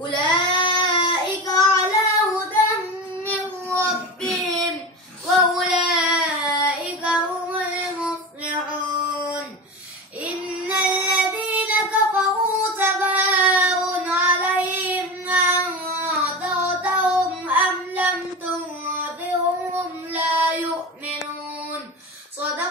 أولئك على هدى من ربهم وأولئك هم المفلحون. إن الذين كفروا سواء عليهم أنذرتهم أم لم تنذرهم لا يؤمنون. صدق